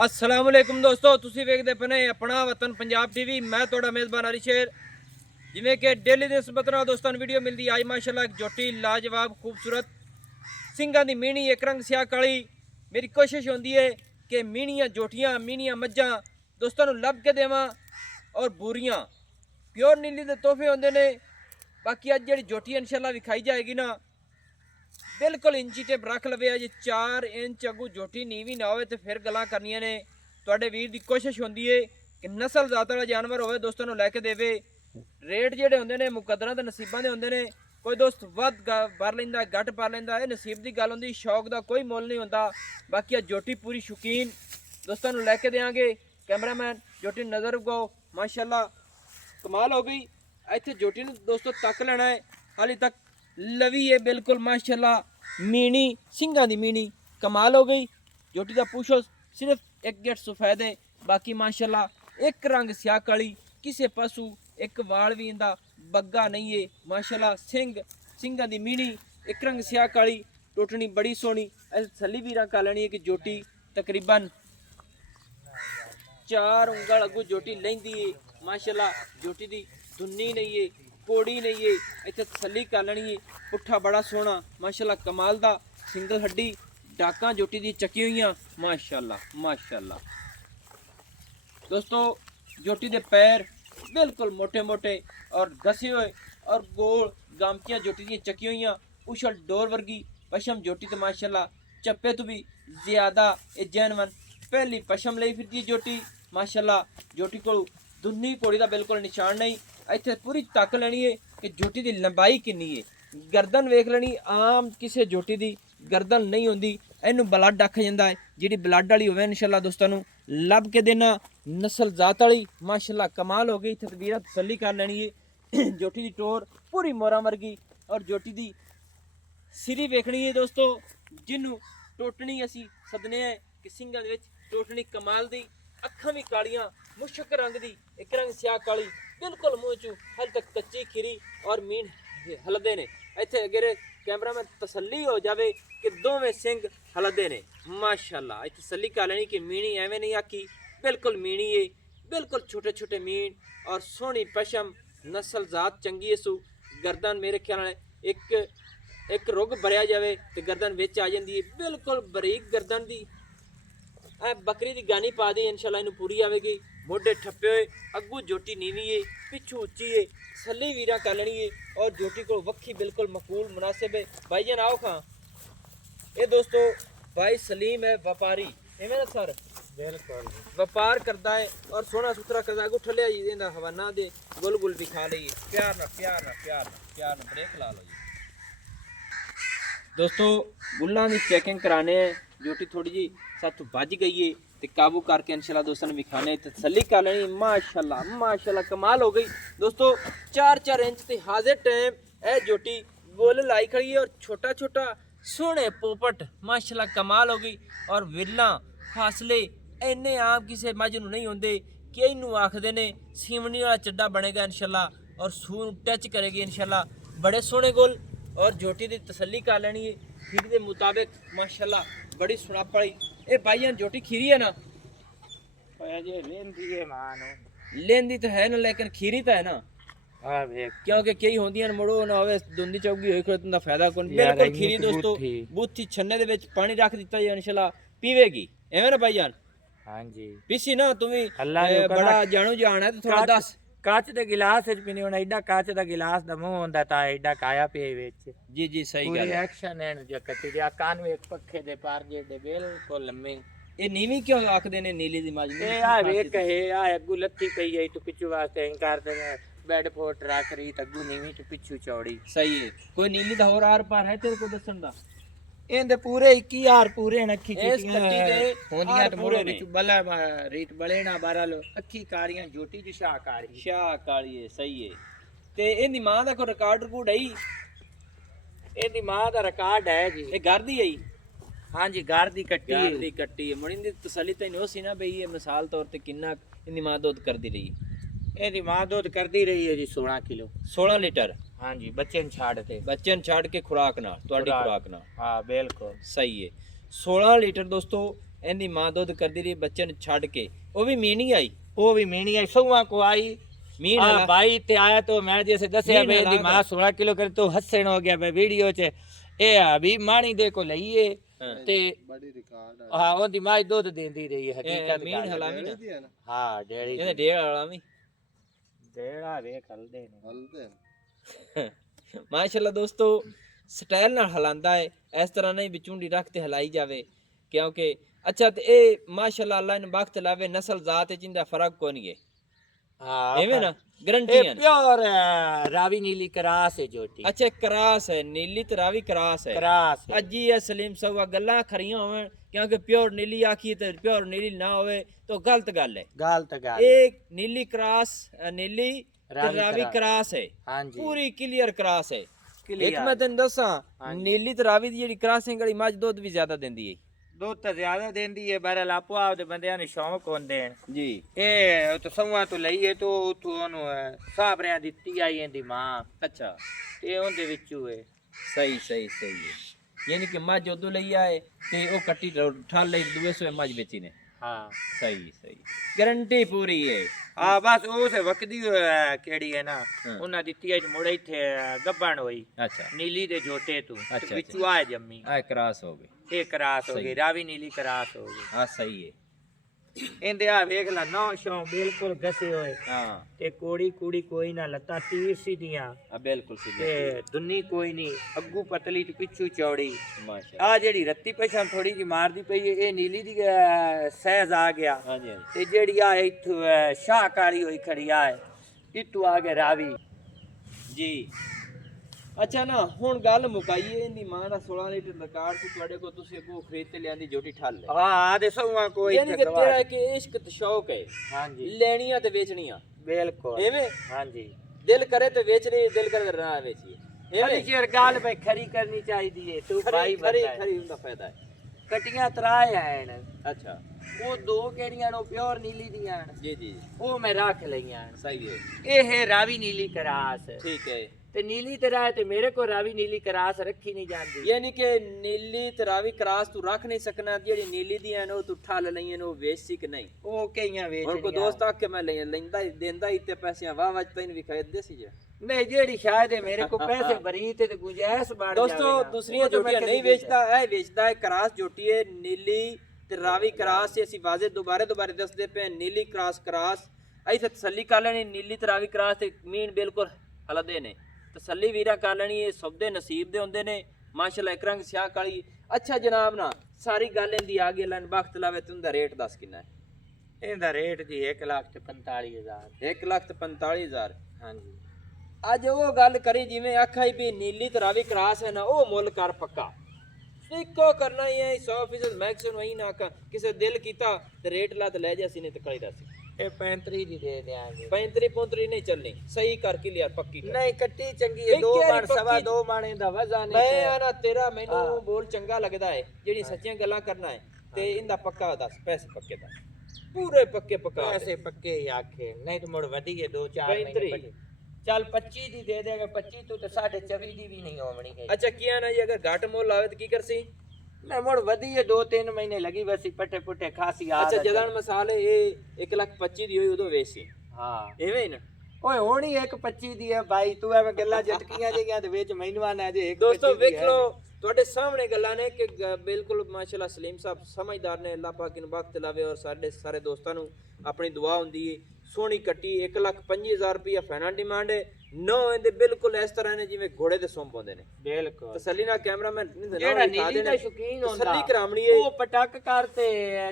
अस्सलाम वालेकुम दोस्तों, ਤੁਸੀਂ ਵੇਖਦੇ ਪਏ ਆਪਣਾ ਵਤਨ ਪੰਜਾਬ ਟੀਵੀ। ਮੈਂ ਤੁਹਾਡਾ ਮੇਜ਼ਬਾਨ ਅਲੀ ਸ਼ੇਰ। ਜਿਵੇਂ ਕਿ ਡੇਲੀ ਦੇ ਸਬਤ ਨਾਲ ਦੋਸਤਾਂ ਨੂੰ ਵੀਡੀਓ ਮਿਲਦੀ ਆਈ ਮਾਸ਼ਾਅੱਲਾ ਇੱਕ ਜੋਟੀ ਲਾਜਵਾਬ ਖੂਬਸੂਰਤ ਸਿੰਘਾਂ ਦੀ ਮੀਣੀ ਇੱਕ ਰੰਗ ਸਿਆਹ ਕਾਲੀ। ਮੇਰੀ ਕੋਸ਼ਿਸ਼ ਹੁੰਦੀ ਹੈ ਕਿ ਮੀਣੀਆਂ ਜੋਟੀਆਂ ਮੀਣੀਆਂ ਮੱਝਾਂ ਦੋਸਤਾਂ ਨੂੰ ਲੱਭ ਕੇ ਦੇਵਾਂ ਔਰ ਬੂਰੀਆਂ ਪਿਓਰ ਨੀਲੀ ਦੇ ਤੋਹਫੇ ਹੁੰਦੇ ਨੇ। ਬਾਕੀ ਅੱਜ ਜਿਹੜੀ ਜੋਟੀ ਇਨਸ਼ਾਅੱਲਾ ਵਿਖਾਈ ਜਾਏਗੀ ਨਾ बिल्कुल इंची टेप रख लवे जे 4 इंच अगू जोटी नीवी ना हो तो फिर गल्लां करनियां ने। तुहाडे वीर दी कोशिश होंदी है कि नस्ल जात वाला जानवर होवे दोस्तों नूं लैके देवे। रेट जिहड़े हुंदे ने मुकद्दरां ते नसीबां दे हुंदे ने। कोई दोस्त वध भर लैंदा घट भर लैंदा, ये नसीब दी गल हुंदी, शौक दा कोई मुल नहीं हुंदा। बाकी जोटी पूरी शौकीन दोस्तों नूं लैके देंगे। कैमरामैन जोटी नज़र उगाओ माशाअल्लाह कमाल हो गई। इत्थे जोटी नूं दोस्तों तक लेना है, हाली तक लवी है बिल्कुल माशाअल्लाह मीणी सिंगा दी मीणी कमाल हो गई। जोटी का पूछो सिर्फ एक गेट सफेद है, बाकी माशाअल्लाह एक रंग स्याह काली, किसे पशु एक वाल भी इंदा बग्गा नहीं है माशाअल्लाह। सिंगा दी मीणी एक रंग स्याह काली, टोटनी बड़ी सोहनी। थली भी रंग लेनी है कि जोटी तकरीबन 4 उंगल अगू जोटी लेंदी है माशाअल्लाह। जोटी दी धुन्नी नहीं है, कोड़ी नहीं है, इतने तसली कर लेनी है। पुट्ठा बड़ा सोहना माशाअल्लाह कमाल दा, सिंगल हड्डी डाका जोटी दी चकी हुई माशाअल्लाह माशाअल्लाह। दोस्तों जोटी दे पैर बिल्कुल मोटे मोटे और घसे हुए और गोल गामकियां जोटी दी चकी हुई। उछल डोर वर्गी पशम जोटी तो माशाअल्लाह चप्पे तो भी ज्यादा जानवन पहली पशम ली फिरती जोटी माशाअल्लाह। जोटी को दुन्नी घोड़ी का बिल्कुल निशान नहीं। इत्थे पूरी तक लेनी है कि जोटी की लंबाई कितनी है। गर्दन वेख लेनी, आम किसी जोटी की गर्दन नहीं होंदी, इनू ब्लड आखा जाता है। जी ब्लड वाली होवे इंशाअल्लाह दोस्तों लभ के देना नस्ल जात वाली माशाअल्लाह कमाल हो गई। तस्वीर तसली कर लेनी है। जोटी की टोर पूरी मोरा वर्गी और जोटी की सिरी वेखनी है दोस्तों, जिन्हों टोटनी असी सदने हैं कि सिंगां दे विच टोटनी कमाल दी। अखां भी कालियां मुशक रंग दी एक रंग स्याह काली, बिल्कुल मूँह चू हल तक कच्ची खीरी और मीन हलदे ने। इत्थे अगर कैमरा में तसली हो जाए कि दोवें सिंग हलदे ने माशाअल्लाह। इत्थे तसली कर लेनी कि मीणी एवें नहीं आखी, बिल्कुल मीणी है, बिल्कुल छोटे छोटे मीन और सोहनी पशम नस्ल जात चंगी है। सू गर्दन मेरे ख्याल एक रुग भरिया जाए तो गर्दन विच आ जाती है, बिल्कुल बरीक गर्दन दी। बकरी की गानी पा दी इंशाअल्लाह इनू पूरी आएगी। मोढे ठप्पे हुए अगू जोटी नीवी है, पिछू उच्ची है, सली वीरा कर लेनी है और जोटी को वक्खी बिल्कुल मकूल मुनासिब है। भाईजान आओ खां। ये दोस्तों भाई सलीम है व्यापारी, इवें ना सर बिल्कुल व्यापार करता है और सोहना सुथरा करता है। अगू ठलिया जी इहदा हवाना दे गुल गुल भी खा ली प्यार ना प्यार ना प्यार ना प्यार ना ब्रेक ला लो जी। दोस्तों गुल्लां की चेकिंग कराने हैं। जोटी थोड़ी जी साथों बज गई है तो काबू करके इंशाल्लाह दोस्तों ने विखाने तसली कर लेनी माशाअल्लाह माशाअल्लाह कमाल हो गई। दोस्तों 4 इंच ते हाजिर टाइम ए जोटी गोल लाई खड़ी है और छोटा छोटा सोहने पोपट माशाअल्लाह कमाल हो गई। और विरला फासले इन्ने आम किसी मझ नूं नहीं होंदे कि इनू आखदे ने सीवनी वाला चड्डा बनेगा इंशाअल्लाह और सूर टच करेगी इंशाअल्लाह। बड़े सोहने गोल और जोटी की तसली कर लेनी है खीरी के मुताबिक माशाअल्लाह बड़ी सुनाप वाली। ये भाईजान जोटी खीरी है ना? लेंदी तो है ना, लेकिन खीरी तो है ना। क्योंकि कई होंदियां मुड़ो ना होवे दुंदी चौगी होई कोई फायदा कोई। बिल्कुल खीरी दोस्तों बूथी छन्ने दे विच पानी रख दिता जाए इंशाअल्लाह पीवेगी। एवें ना भाईजान? हां जी पीसी ना तुम्हें बड़ा जानू जान है तो थोड़ा दस काच दे गिलास विच पीनी होना। एडा काच दा गिलास दा मुंह होंदा ता एडा काया पे विच। जी जी सही गल पूरी एक्शन है जो कटी दे कान में एक पखे दे पार जेडे बिल्कुल लम्मे। ये नीवी क्यों आखदे ने नीली दी माजी? ए आ वेख है आ अगू लत्ती पई है तो पिछू वास्ते इंकार दे बेड पोट रख रही तगू नीवी तो पिछू चौड़ी। सही है। कोई नीली दा होर आर पार है तेरे को दसन दा? ਇਹਦੇ ਪੂਰੇ 21000 ਪੂਰੇ ਨੱਖੀ ਇਸ ਕੱਟੀ ਦੇ ਹੁੰਦੀਆਂ ਤੇ ਮੋੜੇ ਵਿੱਚ ਬਲਾ ਰੀਤ ਬਲੇ ਨਾ ਬਾਰਲ ਅੱਖੀ ਕਾਰੀਆਂ ਜੋਟੀ ਦੀ ਸ਼ਾਹ ਕਾਲੀ ਹੈ ਸਹੀ ਹੈ। ਤੇ ਇਹਦੀ ਮਾਂ ਦਾ ਕੋਈ ਰਿਕਾਰਡ ਰਿਕੂਡ ਹੈ? ਇਹਦੀ ਮਾਂ ਦਾ ਰਿਕਾਰਡ ਹੈ ਜੀ। ਇਹ ਘਰ ਦੀ ਹੈ? ਹਾਂਜੀ ਘਰ ਦੀ ਕੱਟੀ ਹੈ। ਮੁੰਡੀ ਦੀ ਤਸੱਲੀ ਤਾਂ ਨਹੀਂ ਸੀ ਨਾ ਬਈ ਇਹ ਮਿਸਾਲ ਤੌਰ ਤੇ ਕਿੰਨਾ ਇਹਦੀ ਮਾਂ ਦੁੱਧ ਕਰਦੀ ਰਹੀ? ਇਹਦੀ ਮਾਂ ਦੁੱਧ ਕਰਦੀ ਰਹੀ ਹੈ ਜੀ 16 ਕਿਲੋ 16 ਲੀਟਰ। हाँ जी बच्चे छाड़ थे, बच्चे छाड़ के खुराक ना तुहाडी खुराक ना। हाँ बिल्कुल सही है। 16 लीटर दोस्तों ਇਹਦੀ ਮਾਂ ਦੁੱਧ ਕਰਦੀ ਰਹੀ ਬੱਚੇ ਨੂੰ ਛੱਡ ਕੇ, ਉਹ ਵੀ ਮੀਣੀ ਆਈ, ਉਹ ਵੀ ਮੀਣੀ आई सौवा को आई ਮੀਨ हाँ भाई ते आया तो मैं जैसे दसिया मीन मेरी मां 16 किलो कर तो हसन हो गया मैं वीडियो च ए अभी माणी दे को लईए ते बड़ी रिकॉर्ड है हाँ ओदी मां दूध देंदी रही है हकीकत ਮੀਨ गल है। ਹਲਾਵੀ ਨਾ हाँ डेड़ी ਇਹਦੇ ਡੇਢ ਵਾਲਾ ਵੀ डेड़ा वे कल दे ने हल्दे ਮਾਸ਼ਾਅੱਲਾ ਦੋਸਤੋ ਸਟਾਈਲ ਨਾਲ ਹਲਾਂਦਾ ਹੈ, ਇਸ ਤਰ੍ਹਾਂ ਨਹੀਂ ਵਿਚੂੰਡੀ ਰੱਖ ਤੇ ਹਲਾਈ ਜਾਵੇ, ਕਿਉਂਕਿ ਅੱਛਾ ਤੇ ਇਹ ਮਾਸ਼ਾਅੱਲਾ ਅੱਲਾ ਨੇ ਬਖਤ ਲਾਵੇ ਨਸਲ ਜ਼ਾਤ ਚ ਇੰਦਾ ਫਰਕ ਕੋਈ ਨਹੀਂ ਹੈ हाँ ਐਵੇਂ ਨਾ ए ਗਰੰਟੀਆਂ ਨੇ। प्योर रावी नीली क्रास है जोटी ਅੱਛਾ ਕਰਾਸ ਹੈ, ਨੀਲੀ ਤੇ ਰਾਵੀ ਕਰਾਸ ਹੈ। क्रास है। ਅੱਜ ਇਹ ਸਲੀਮ ਸਵਾ ਗੱਲਾਂ ਖਰੀਆਂ ਹੋਣ, ਕਿਉਂਕਿ ਪਿਓਰ ਨੀਲੀ ਆਖੀ ਤੇ ਪਿਓਰ ਨੀਲੀ ਨਾ ਹੋਵੇ ਤਾਂ ਗਲਤ ਗੱਲ ਹੈ। गाल तो गाल ਇਹ ਨੀਲੀ ਕਰਾਸ ਨੀਲੀ ਤੇ ਰਾਵੀ ਰਾਵੀ ਕਰਾਸ। ਕਰਾਸ ਹੈ, हाँ जी ਪੂਰੀ ਕਲੀਅਰ ਕਰਾਸ ਹੈ। Clear। ਇੱਕ ਮੈਂ ਤੈਨੂੰ ਦੱਸਾਂ ਹਾਂਜੀ। ਨੀਲੀ ਤੇ ਰਾਵੀ ਦੀ ਜਿਹੜੀ ਕਰਾਸਿੰਗ ਵਾਲੀ ਮੱਝ ਦੁੱਧ ਵੀ ਜ਼ਿਆਦਾ ਦਿੰਦੀ ਹੈ दूध तो ज्यादा देंदी है बहरहाल आपो आपदे बंदियां ने शौक होंदे हैं ਜੀ। ए तो सौवा तो लईए तो उथों ओनू साबरियां दित्ती आई इंदी मां ਅੱਛਾ ते ओंदे विचू है ਸਹੀ ਸਹੀ ਸਹੀ ਹੈ, ਯਾਨੀ ਕਿ ਮੱਝ ਉਦੋਂ ਲਈ ਆਏ ਤੇ ਉਹ ਕੱਟੀ ਠਾਲ ਲਈ ਦੂਏ ਸੋਏ ਮੱਝ ਵੇਚੀ ਨੇ। हाँ ਸਹੀ ਸਹੀ ਗਰੰਟੀ ਪੂਰੀ ਹੈ। हाँ बस उस वक्ती केड़ी है ना हाँ। उन्हें दित्ती है मुड़े थे गब्बन होई ਅੱਛਾ नीली दे जोटे तू अच्छा, विचू आए जम्मी ਆ ਕਰਾਸ ਹੋ ਗਈ। ये क्रास हो सही। गई रावी नीली क्रास हो गई ਹਾਂ ਸਹੀ ਹੈ। इंदे आ वेख ला नौ शौ बिल्कुल घसे होए ਹਾਂ ते कोड़ी कूड़ी कोई ना लत्ता तीर सीधियां ਆ ਬਿਲਕੁਲ ते ਸਿੱਧੀ दुन्नी कोई नहीं अग्गू पतली ते पिछू चौड़ी ਮਾਸ਼ਾਅੱਲਾ। आ जेड़ी रत्ती पेछां थोड़ी जी मारदी पई है ये नीली दी सहज आ गया ਹਾਂਜੀ ਹਾਂਜੀ ते जेड़ी आ इथु शाहकारी होई खड़ी आ इतू आगे रावी ਜੀ। ਅੱਛਾ ਨਾ ਹੁਣ ਗੱਲ ਮੁਕਾਈਏ, ਇਹਦੀ ਮਾਂ ਦਾ 16 ਲੀਟਰ ਰਿਕਾਰਡ ਸੀ ਤੁਹਾਡੇ ਕੋਲ, ਤੁਸੀਂ ਅੱਗੋਂ ਖਰੀਦ ਤੇ ਲਿਆਂਦੀ ਝੋਟੀ ਠੱਲ ਹੈ, हाँ दे सौवा कोई ਯਾਨੀ ਕਿ ਤੇਰਾ ਇੱਕ ਇਸ਼ਕ ਤੇ ਸ਼ੌਕ ਹੈ हाँ जी ਲੈਣੀਆਂ ਤੇ ਵੇਚਣੀਆਂ, बिल्कुल ਐਵੇਂ हाँ जी ਦਿਲ ਕਰੇ ਤੇ ਵੇਚ ਰਹੀ, ਦਿਲ ਕਰੇ ਤੇ ਨਾ ਵੇਚੀਏ, अरे ਐਵੇਂ शेर गाल पे खरी करनी चाहिदी है तू ਖਰੀ भाई ਖਰੀ बंदा है। ਖਰੀ ਹੁੰਦਾ ਫਾਇਦਾ ਹੈ। कटियां तराए हैं ਅੱਛਾ वो दो केड़ियां नो प्योर नीली दियां हैं ਜੀ ਜੀ वो मैं रख लईयां हैं ਸਹੀ ਹੈ, ये है रावी नीली करास ਠੀਕ ਹੈ। ते नीली तरह ते मेरे को रावी नीली करास रखी नहीं जाती ਯਾਨੀ ਕਿ ਨੀਲੀ ਤੇ ਰਾਵੀ ਕਰਾਸ ਤੂੰ ਰੱਖ ਨਹੀਂ ਸਕਣਾ, ਜਿਹੜੀ ਨੀਲੀ ਦੀਆਂ ਨੇ ਉਹ ਤੂੰ ਠੱਲ ਲਈਆਂ ਨੇ, ਉਹ ਵੇਚ ਸੀ ਕਿ ਨਹੀਂ? वो कईयां ਹੁਣ वेच ਕੋਈ ਦੋਸਤ ਆ ਕੇ ਮੈਂ ਲੈਂਦਾ ਹੀ ਦਿੰਦਾ ਹੀ ਤੇ ਪੈਸਿਆਂ ਵਾਹ ਵਾਹ ਤੈਨੂੰ ਵੀ ਖਰੀਦਦੇ ਸੀ ਜੇ। नहीं जेड़ी शायद है मेरे को पैसे बरीत ते गुंजाइश बढ़ ਦੋਸਤੋ जावे ना। ਦੂਸਰੀਆਂ वो तो मैं ਜੋਟੀਆਂ कदी ਨਹੀਂ ਵੇਚਦਾ, ਇਹ ਵੇਚਦਾ ਹੈ ਕਰਾਸ ਜੋਟੀ ਹੈ ਨੀਲੀ ਤੇ ਰਾਵੀ ਕਰਾਸ ਸੀ। ਅਸੀਂ ਵਾਜ਼ੇ ਦੁਬਾਰੇ ਦੱਸਦੇ ਪਏ, ਨੀਲੀ ਕਰਾਸ ਇੱਥੇ ਤਸੱਲੀ ਕਰ ਲੈਣੀ, ਨੀਲੀ ਤੇ ਰਾਵੀ ਕਰਾਸ ਤੇ ਮੀਨ ਬਿਲਕੁਲ ਹਲਦੇ ਨੇ, ਤਸੱਲੀ ਵੀਰਾ ਕਰ ਲੈਣੀ, ਇਹ ਸੌਦੇ ਨਸੀਬ ਦੇ ਹੁੰਦੇ ਨੇ ਮਾਸ਼ਾਅੱਲਾ। ਇੱਕ ਰੰਗ ਸਿਆਹ ਕਾਲੀ। ਅੱਛਾ ਜਨਾਬ ਨਾ ਸਾਰੀ ਗੱਲ ਇਹਦੀ ਆ ਗਈ, ਲੈਣ ਵਕਤ ਲਾਵੇ ਤੂੰ ਦਾ ਰੇਟ ਦੱਸ ਕਿੰਨਾ ਹੈ? ਇਹਦਾ ਰੇਟ ਜੀ 1,45,000 1,45,000। ਹਾਂਜੀ ਅੱਜ ਉਹ ਗੱਲ ਕਰੀ ਜਿਵੇਂ ਆਖਾਂ ਹੀ ਵੀ ਨੀਲੀ ਤੇ ਰਾਵੀ ਕਰਾਸ ਹੈ ਨਾ, ਉਹ ਮੁੱਲ ਕਰ ਪੱਕਾ ਇੱਕੋ ਕਰਨਾ ਹੀ ਹੈ 100% ਮੈਕਸਿਮਮ ਵਹੀ ਨਾ ਕਿਸੇ ਦਿਲ ਕੀਤਾ ਤੇ ਰੇਟ ਲਾ ਤੇ ਲੈ ਜਾ ਸੀ, ਨਹੀਂ ਤੇ ਕਲੀ ਦੱਸ ਇਹ 35 ਦੀ ਦੇ ਦੇਾਂਗੇ। 35 ਨਹੀਂ ਚੱਲਣੀ, ਸਹੀ ਕਰਕੇ ਲਿਆ ਪੱਕੀ ਕਰ। ਨਹੀਂ ਕੱਟੀ ਚੰਗੀ ਹੈ, 2 ਮਣ ਸਵਾ 2 ਮਣ ਦਾ ਵਜ਼ਨ ਹੈ। ਮੈਂ ਆਣਾ ਤੇਰਾ ਮੈਨੂੰ ਬੋਲ ਚੰਗਾ ਲੱਗਦਾ ਹੈ, ਜਿਹੜੀ ਸੱਚੀਆਂ ਗੱਲਾਂ ਕਰਨਾ ਹੈ ਤੇ ਇਹਦਾ ਪੱਕਾ ਦੱਸ, ਪੈਸੇ ਪੱਕੇ ਦੱਸ, ਪੂਰੇ ਪੱਕੇ ਪੱਕਾ ਪੈਸੇ ਪੱਕੇ ਹੀ ਆਖੇ, ਨਹੀਂ ਤਾਂ ਮੁੜ ਵਧੀ ਹੈ 2-4 ਮਹੀਨੇ। ਚੱਲ 25 ਦੀ ਦੇ ਦੇਗਾ, 25 ਤੂੰ ਤੇ 24.5 ਦੀ ਵੀ ਨਹੀਂ ਹੋਣੀ ਹੈ। ਅੱਛਾ ਕੀ ਆਣਾ ਜੀ, ਅਗਰ ਘੱਟ ਮੁੱਲ ਆਵੇ ਤਾਂ ਕੀ ਕਰਸੀ? ਮੈਂ ਮੁੜ ਵਧੀ ਹੈ 2-3 ਮਹੀਨੇ ਲੱਗੀ ਵਸੀ ਪੱਟੇ ਪੁੱਟੇ ਖਾਸੀ ਆ। ਅੱਛਾ ਜਦਨ ਮਸਾਲੇ ਇਹ 1,25,000 ਦੀ ਹੋਈ ਉਦੋਂ ਵੇਚੀ, ਹਾਂ ਐਵੇਂ ਹੀ ਨਾ ਓਏ ਹੋਣੀ 1.25 ਦੀ ਹੈ ਭਾਈ, ਤੂੰ ਐਵੇਂ ਗੱਲਾਂ ਜਟਕੀਆਂ ਜਿਹੀਆਂ ਦੇ ਵਿੱਚ ਮੈਨੂੰ ਆਣਾ ਜੇ 1.25 ਦੋਸਤੋ ਵੇਖ ਲਓ ਤੁਹਾਡੇ ਸਾਹਮਣੇ ਗੱਲਾਂ ਨੇ ਕਿ ਬਿਲਕੁਲ ਮਾਸ਼ਾਅੱਲਾ ਸਲੀਮ ਸਾਹਿਬ ਸਮਝਦਾਰ ਨੇ, ਅੱਲਾਹ ਪਾਕ ਨੂੰ ਵਕਤ ਲਾਵੇ ਔਰ ਸਾਡੇ ਸਾਰੇ ਦੋਸਤਾਂ ਨੂੰ ਆਪਣੀ ਦੁਆ ਹੁੰਦੀ ਹੈ। ਸੋਹਣੀ ਕੱਟੀ 1,25,000 ਰੁਪਇਆ ਫਾਈਨਲ ਡਿਮਾਂਡ ਹੈ। ਨੋ ਇਹਦੇ ਬਿਲਕੁਲ ਇਸ ਤਰ੍ਹਾਂ ਨੇ ਜਿਵੇਂ ਘੋੜੇ ਦੇ ਸੁੰਭ ਹੁੰਦੇ ਨੇ, ਬਿਲਕੁਲ ਤਸੱਲੀ ਨਾਲ ਕੈਮਰਾਮੈਨ ਜਿਹੜਾ ਨੀਲੀ ਦਾ ਸ਼ੌਕੀਨ ਹੁੰਦਾ ਤਸੱਲੀ ਕਰਾਮਣੀ ਹੈ, ਉਹ ਪਟਕ ਕਰਤੇ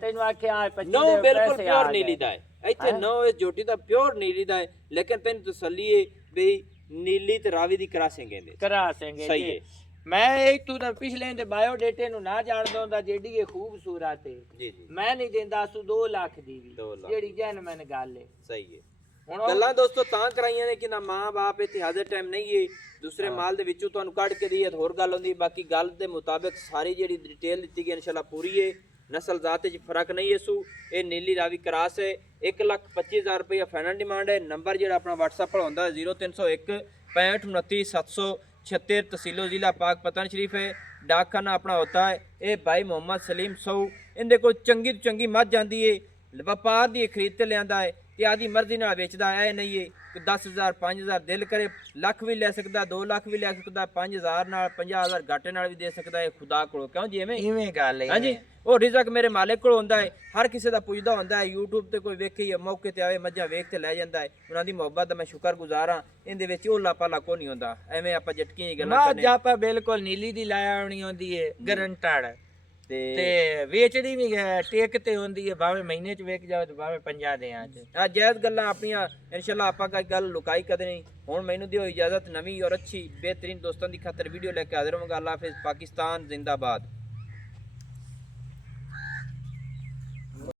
ਤੈਨੂੰ ਆਖਿਆ 25 ਨੋ ਬਿਲਕੁਲ ਪਿਓਰ ਨੀਲੀ ਦਾ ਹੈ। ਇੱਥੇ ਨੋ ਇਸ ਜੋਟੀ ਦਾ ਪਿਓਰ ਨੀਲੀ ਦਾ ਹੈ, ਲੇਕਿਨ ਤੈਨੂੰ ਤਸੱਲੀ ਹੈ ਵੀ ਨੀਲੀ ਤੇ ਰਾਵੀ ਦੀ ਕਰਾਸੇਂਗੇ ਦੇ ਕਰਾ ਸੰਗੇ ਸਹੀ ਹੈ। ਮੈਂ ਇਹ ਤੂੰ ਤਾਂ ਪਿਛਲੇ ਦੇ ਬਾਇਓਡੇਟੇ ਨੂੰ ਨਾ ਜਾਣਦਾ ਹੁੰਦਾ, ਜਿਹੜੀ ਇਹ ਖੂਬਸੂਰਤ ਹੈ। ਜੀ ਜੀ ਮੈਂ ਨਹੀਂ ਦਿੰਦਾ ਸੂ 2 ਲੱਖ ਦੀ ਵੀ, 2 ਲੱਖ ਜਿਹੜੀ ਜੈਨੂਇਨ ਗੱਲ ਹੈ। ਸਹੀ ਹੈ। ਹੁਣ ਗੱਲਾਂ ਦੋਸਤੋ ਤਾਂ ਕਰਾਈਆਂ ਨੇ ਕਿ ਨਾ ਮਾਂ ਬਾਪ ਇੱਥੇ ਹਾਜ਼ਰ ਟਾਈਮ ਨਹੀਂ ਹੈ, ਦੂਸਰੇ ਮਾਲ ਦੇ ਵਿੱਚੋਂ ਤੁਹਾਨੂੰ ਕੱਢ ਕੇ ਦਈਏ ਹੋਰ ਗੱਲ ਹੁੰਦੀ। ਬਾਕੀ ਗੱਲ ਦੇ ਮੁਤਾਬਿਕ ਸਾਰੀ ਜਿਹੜੀ ਡਿਟੇਲ ਦਿੱਤੀ ਗਈ ਇਨਸ਼ਾਅੱਲਾ ਪੂਰੀ ਹੈ। ਨਸਲ ਜ਼ਾਤ ਵਿੱਚ ਫਰਕ ਨਹੀਂ ਹੈ ਸੂ। ਇਹ ਨੀਲੀ ਰਾਵੀ ਕਰਾਸ ਹੈ। 1,25,000 ਰੁਪਇਆ ਫਾਈਨਲ ਡਿਮਾਂਡ ਹੈ। ਨੰਬਰ ਜਿਹੜਾ ਆਪਣਾ WhatsApp ਵਾਲਾ ਹੁੰਦਾ 0301 65 29 776 ਤਹਿਸੀਲੋ ਜ਼ਿਲ੍ਹਾ ਪਾਕ ਪਤਨ ਸ਼ਰੀਫ ਹੈ। ਡਾਕਖਾਨਾ ਆਪਣਾ ਹੁੰਦਾ ਹੈ। ਇਹ ਭਾਈ ਮੁਹੰਮਦ ਸਲੀਮ ਸਊ ਇਹਦੇ ਕੋਲ ਚੰਗੀ ਤੋਂ ਚੰਗੀ ਮੱਝ ਜਾਂਦੀ ਏ, ਵਪਾਰ ਦੀ ਖਰੀਦ ਤੇ ਲਿਆਂਦਾ ਹੈ ਤੇ ਆਦੀ ਮਰਜ਼ੀ ਨਾਲ ਵੇਚਦਾ ਹੈ। ਇਹ ਨਹੀਂ ਏ ਕਿ 10,000 5,000 ਦਿਲ ਕਰੇ ਲੱਖ ਵੀ ਲੈ ਸਕਦਾ, 2 ਲੱਖ ਵੀ ਲੈ ਸਕਦਾ, 5,000 ਨਾਲ 50,000 ਘਾਟੇ ਨਾਲ ਵੀ ਦੇ ਸਕਦਾ ਹੈ ਖੁਦਾ ਕੋਲੋਂ। ਕਿਉਂ ਜੀ ਐਵੇਂ ਇਵੇਂ ਗੱਲ ਹੈ। ਹਾਂਜੀ ਉਹ ਰਿਜ਼ਕ ਮੇਰੇ ਮਾਲਿਕ ਕੋਲ ਹੁੰਦਾ ਹੈ। ਹਰ ਕਿਸੇ ਦਾ ਪੁੱਛਦਾ ਹੁੰਦਾ ਹੈ। YouTube ਤੇ ਕੋਈ ਵੇਖੀ ਮੌਕੇ ਤੇ ਆਵੇ ਮੱਝਾਂ ਵੇਖ ਤੇ ਲੈ ਜਾਂਦਾ ਹੈ। ਉਹਨਾਂ ਦੀ ਮੁਹੱਬਤ ਦਾ ਮੈਂ ਸ਼ੁਕਰਗੁਜ਼ਾਰ ਹਾਂ। ਇਹਦੇ ਵਿੱਚ ਉਹ ਲਾਪਾ ਕੋ ਨਹੀਂ ਹੁੰਦਾ। ਐਵੇਂ ਆਪਾਂ ਜਟਕੀਆਂ ਹੀ ਗੱਲਾਂ ਮੱਝ ਆਪਾਂ ਬਿਲਕੁਲ ਨੀਲੀ ਦੀ ਲਾਇਆ ਆਉਣੀ ਹੁੰਦੀ ਹੈ, ਗਰੰਟਡ ਤੇ ਵੇਚਦੀ ਵੀ ਟੇਕ ਤੇ ਹੁੰਦੀ ਹੈ, ਭਾਵੇਂ ਮਹੀਨੇ ਚ ਵੇਚ ਜਾਓ ਤੇ ਭਾਵੇਂ 50 ਦਿਨਾਂ ਚ। ਆ ਜਾਇਜ਼ ਗੱਲਾਂ ਆਪਣੀਆਂ ਇਨਸ਼ਾਅੱਲਾ ਆਪਾਂ ਕੋਈ ਗੱਲ ਲੁਕਾਈ ਕਦੇ ਨਹੀਂ। ਹੁਣ ਮੈਨੂੰ ਦਿਓ ਇਜਾਜ਼ਤ, ਨਵੀਂ ਔਰ ਅੱਛੀ ਬਿਹਤਰੀਨ ਦੋਸਤਾਂ ਦੀ ਖਾਤਰ ਵੀਡੀਓ ਲੈ ਕੇ ਹਾਜ਼ਰ ਹੋਵਾਂਗਾ। ਅੱਲਾਹ ਹਾਫਿਜ਼, ਪਾਕਿਸਤਾਨ ਜ਼ਿੰਦਾਬਾਦ।